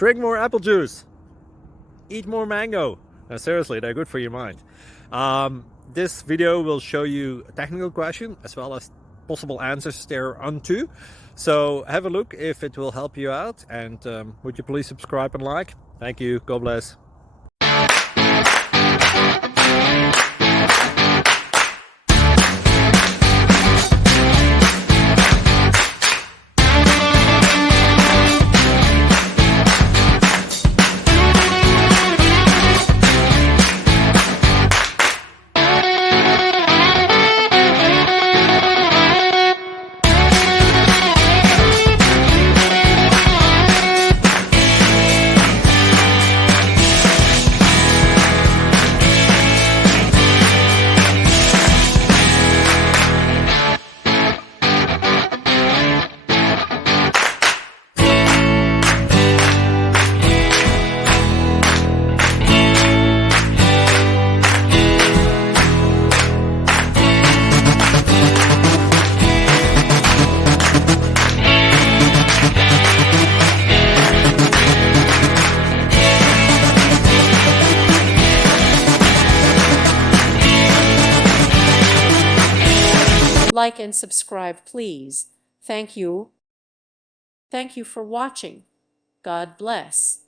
Drink more apple juice. Eat more mango. No, seriously, they're good for your mind. This video will show you a technical question as well as possible answers thereunto. So have a look if it will help you out, and would you please subscribe and like? Thank you. God bless. Like and subscribe, please. Thank you. Thank you for watching. God bless.